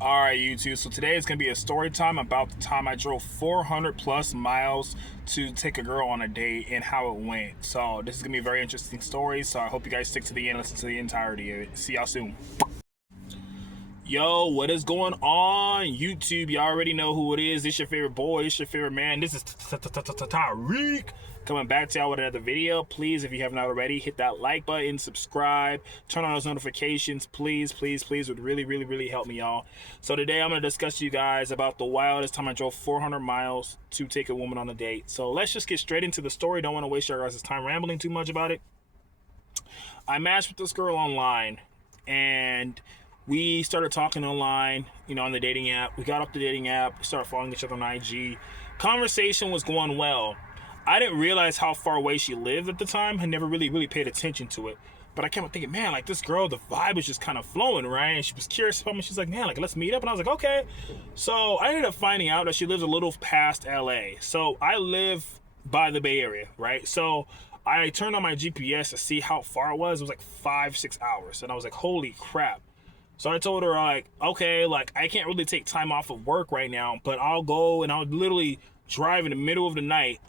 Alright, YouTube, so today is going to be a story time about the time I drove 400 plus miles to take a girl on a date and how it went. So this is going to be a very interesting story, so I hope you guys stick to the end, listen to the entirety of it. See y'all soon. Yo, what is going on, YouTube? You already know who it is. It's your favorite boy. It's your favorite man. This is Tariq coming back to y'all with another video. Please, if you have not already, hit that like button, subscribe, turn on those notifications. Please, please, please would really help me, y'all. So today I'm going to discuss to you guys about the wildest time I drove 400 miles to take a woman on a date. So let's just get straight into the story. Don't want to waste your guys' time rambling too much about it. I matched with this girl online, and we started talking online, on the dating app. We got off the dating app, we started following each other on IG. Conversation was going well. I didn't realize how far away she lived at the time. I never really paid attention to it. But I kept thinking, man, like this girl, the vibe was just kind of flowing, right? And she was curious about me. She's like, man, like let's meet up. And I was like, okay. So I ended up finding out that she lives a little past LA. So I live by the Bay Area, right? So I turned on my GPS to see how far it was. It was like 5-6 hours. And I was like, holy crap. So I told her, like, okay, like, I can't really take time off of work right now, but I'll go and I'll literally drive in the middle of the night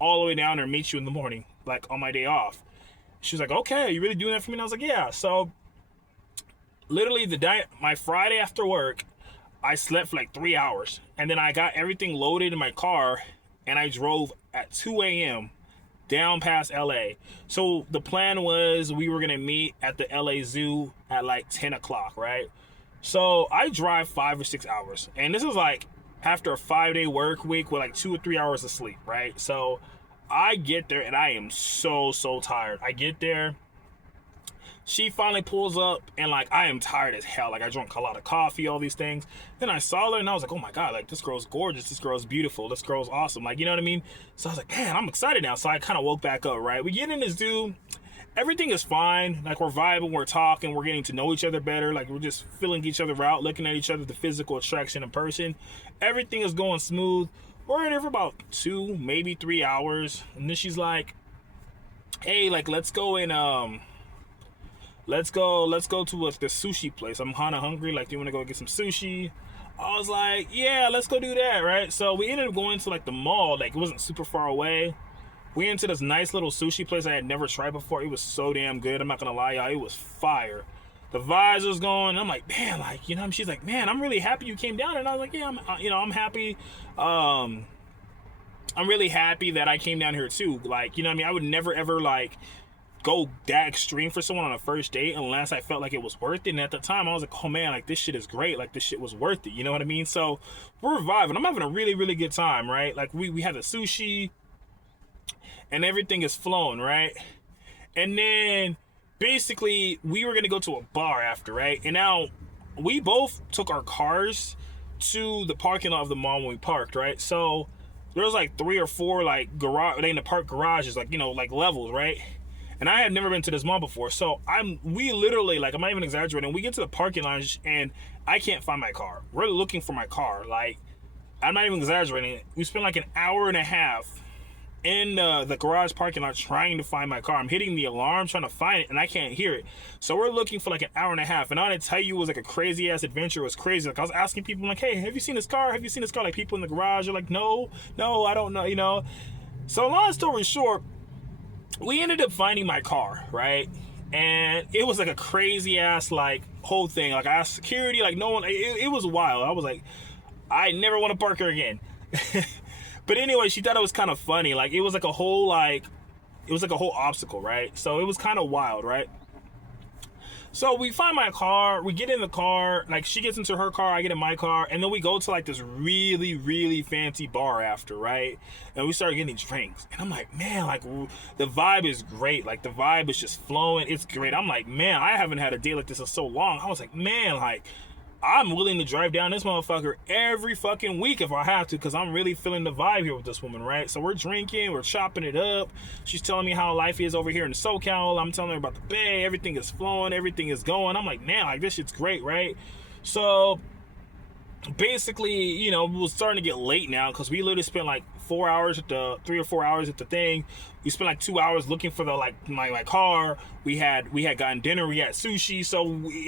all the way down there and meet you in the morning, like, on my day off. She was like, okay, are you really doing that for me? And I was like, yeah. So literally my Friday after work, I slept for like 3 hours. And then I got everything loaded in my car, and I drove at 2 a.m. down past LA. So the plan was we were gonna meet at the LA Zoo at like 10 o'clock, right? So I drive 5 or 6 hours, and this is like after a 5-day work week with like 2 or 3 hours of sleep, right? So I get there and I am so tired. I get there, she finally pulls up, and like I am tired as hell. Like I drank a lot of coffee, all these things. Then I saw her and I was like, oh my god, like this girl's gorgeous, this girl's beautiful, this girl's awesome, like, you know what I mean? So I was like, man, I'm excited now. So I kind of woke back up, right? We get in this dude, everything is fine, like we're vibing, we're talking, we're getting to know each other better, like we're just feeling each other out, looking at each other, the physical attraction in person. Everything is going smooth. We're in there for about 2, maybe 3 hours, and then she's like, hey, like let's go and let's go to like the sushi place. I'm kind of hungry. Like, do you want to go get some sushi? I was like, yeah, let's go do that, right? So we ended up going to like the mall. Like, it wasn't super far away. We went to this nice little sushi place I had never tried before. It was so damn good. I'm not gonna lie, y'all. It was fire. The vibes was going. I'm like, man, like, she's like, man, I'm really happy you came down. And I was like, yeah, I'm happy. I'm really happy that I came down here too. Like, I would never ever like go that extreme for someone on a first date unless I felt like it was worth it. And at the time I was like, oh man, like this shit is great, like this shit was worth it, you know what I mean? So we're vibing, I'm having a really good time, right? Like we had the sushi and everything is flowing, right? And then basically we were gonna go to a bar after, right? And now we both took our cars to the parking lot of the mall when we parked, right? So there was like 3 or 4 like garage, they in the park garages, like, like levels, right? And I had never been to this mall before. So we literally, like, I'm not even exaggerating, we get to the parking lot and I can't find my car. We're looking for my car. Like, I'm not even exaggerating. We spent like an hour and a half in the garage parking lot trying to find my car. I'm hitting the alarm, trying to find it, and I can't hear it. So we're looking for like an hour and a half. And I want to tell you, it was like a crazy ass adventure. It was crazy. Like, I was asking people, like, hey, have you seen this car? Have you seen this car? Like, people in the garage are like, no, I don't know, So long story short, we ended up finding my car, right? And it was like a crazy ass like whole thing. Like, I asked security, like no one, it was wild. I was like, I never want to park here again. But anyway, she thought it was kind of funny. Like, it was like a whole obstacle, right? So it was kind of wild, right? So we find my car, we get in the car, like she gets into her car, I get in my car, and then we go to like this really fancy bar after, right? And we start getting drinks. And I'm like, man, like the vibe is great. Like the vibe is just flowing. It's great. I'm like, man, I haven't had a day like this in so long. I was like, man, like I'm willing to drive down this motherfucker every fucking week if I have to, because I'm really feeling the vibe here with this woman, right? So we're drinking, we're chopping it up. She's telling me how life is over here in SoCal. I'm telling her about the Bay. Everything is flowing. Everything is going. I'm like, man, like this shit's great, right? So basically, it was starting to get late now because we literally spent like 4 hours at the 3 or 4 hours at the thing. We spent like 2 hours looking for the my car. We had gotten dinner. We had sushi.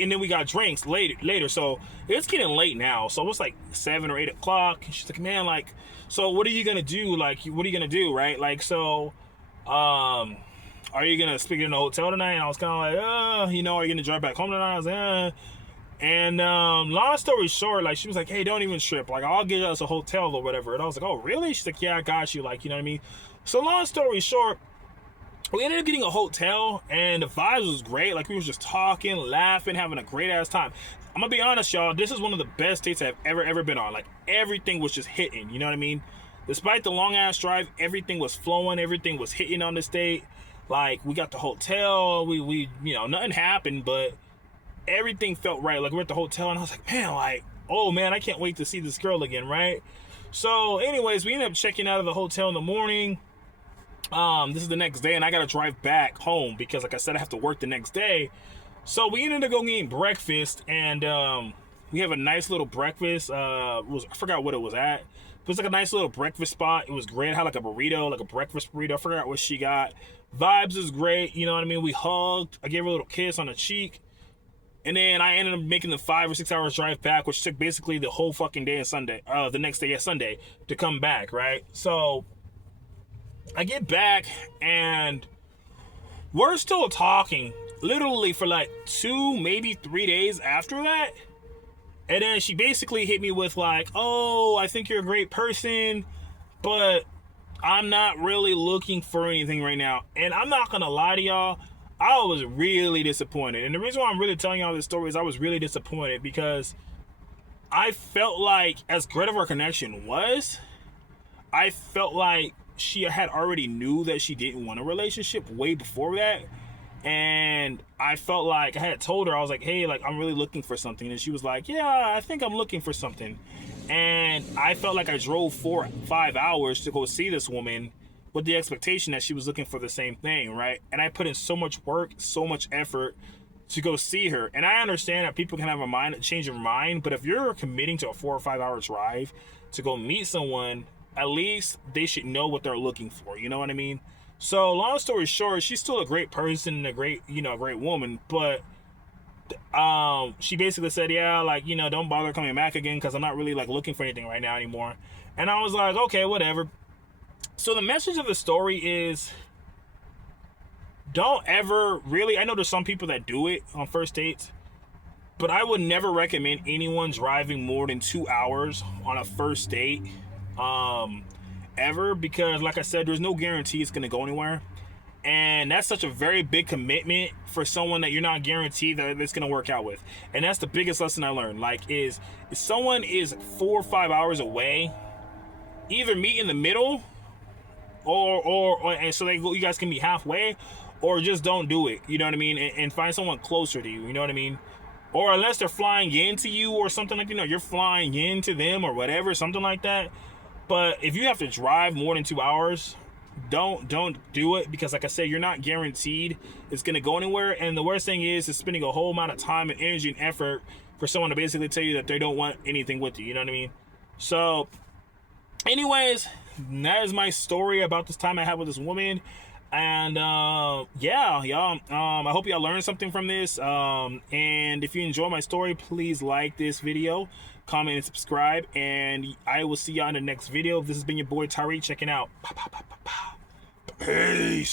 And then we got drinks later. So it's getting late now. So it was like 7 or 8 o'clock. And she's like, man, like, so what are you gonna do? Like, what are you gonna do, right? Like, so, are you gonna speak in the hotel tonight? And I was kind of like, you know, are you gonna drive back home tonight? I was like, And long story short, like, she was like, hey, don't even trip. Like, I'll get us a hotel or whatever. And I was like, oh, really? She's like, yeah, I got you. Like, you know what I mean? So long story short, we ended up getting a hotel, and the vibes was great. Like, we was just talking, laughing, having a great ass time. I'm gonna be honest, y'all. This is one of the best dates I've ever been on. Like, everything was just hitting. You know what I mean? Despite the long ass drive, everything was flowing. Everything was hitting on this date. Like, we got the hotel. We you know, nothing happened, but everything felt right. Like, we're at the hotel, and I was like, man, like, oh man, I can't wait to see this girl again, right? So, anyways, we ended up checking out of the hotel in the morning. This is the next day, and I gotta drive back home because, like I said, I have to work the next day. So we ended up going eating breakfast, and we have a nice little breakfast. I forgot what it was at. It was like a nice little breakfast spot. It was great. It had like a burrito, like a breakfast burrito. I forgot what she got. Vibes is great. You know what I mean? We hugged. I gave her a little kiss on the cheek. And then I ended up making the 5 or 6 hours drive back, which took basically the whole fucking day of Sunday, the next day of Sunday, to come back, right? So I get back, and we're still talking literally for like 2, maybe 3 days after that. And then she basically hit me with like, oh, I think you're a great person, but I'm not really looking for anything right now. And I'm not gonna lie to y'all, I was really disappointed. And the reason why I'm really telling y'all this story is I was really disappointed because I felt like, as great of our connection was, I felt like she had already knew that she didn't want a relationship way before that. And I felt like I had told her, I was like, hey, like, I'm really looking for something. And she was like, yeah, I think I'm looking for something. And I felt like I drove 4 or 5 hours to go see this woman with the expectation that she was looking for the same thing, right? And I put in so much work, so much effort to go see her. And I understand that people can have a change of mind, but if you're committing to a 4 or 5 hour drive to go meet someone, at least they should know what they're looking for. You know what I mean? So long story short, she's still a great person and a great woman, but she basically said, yeah, like, you know, don't bother coming back again because I'm not really like looking for anything right now anymore. And I was like, okay, whatever. So the message of the story is, don't ever really, I know there's some people that do it on first dates, but I would never recommend anyone driving more than 2 hours on a first date ever, because like I said, there's no guarantee it's going to go anywhere. And that's such a very big commitment for someone that you're not guaranteed that it's going to work out with. And that's the biggest lesson I learned. Like, is if someone is 4 or 5 hours away, either meet in the middle, or and so you guys can be halfway, or just don't do it. You know what I mean? And find someone closer to you. You know what I mean? Or unless they're flying into you or something like, you know, you're flying into them or whatever, something like that. But if you have to drive more than 2 hours, don't do it, because like I said, you're not guaranteed it's gonna go anywhere. And the worst thing is spending a whole amount of time and energy and effort for someone to basically tell you that they don't want anything with you. You know what I mean? So anyways, that is my story about this time I had with this woman. And yeah, y'all, I hope y'all learned something from this. And if you enjoy my story, please like this video, comment, and subscribe. And I will see y'all in the next video. This has been your boy Tariq checking out. Peace.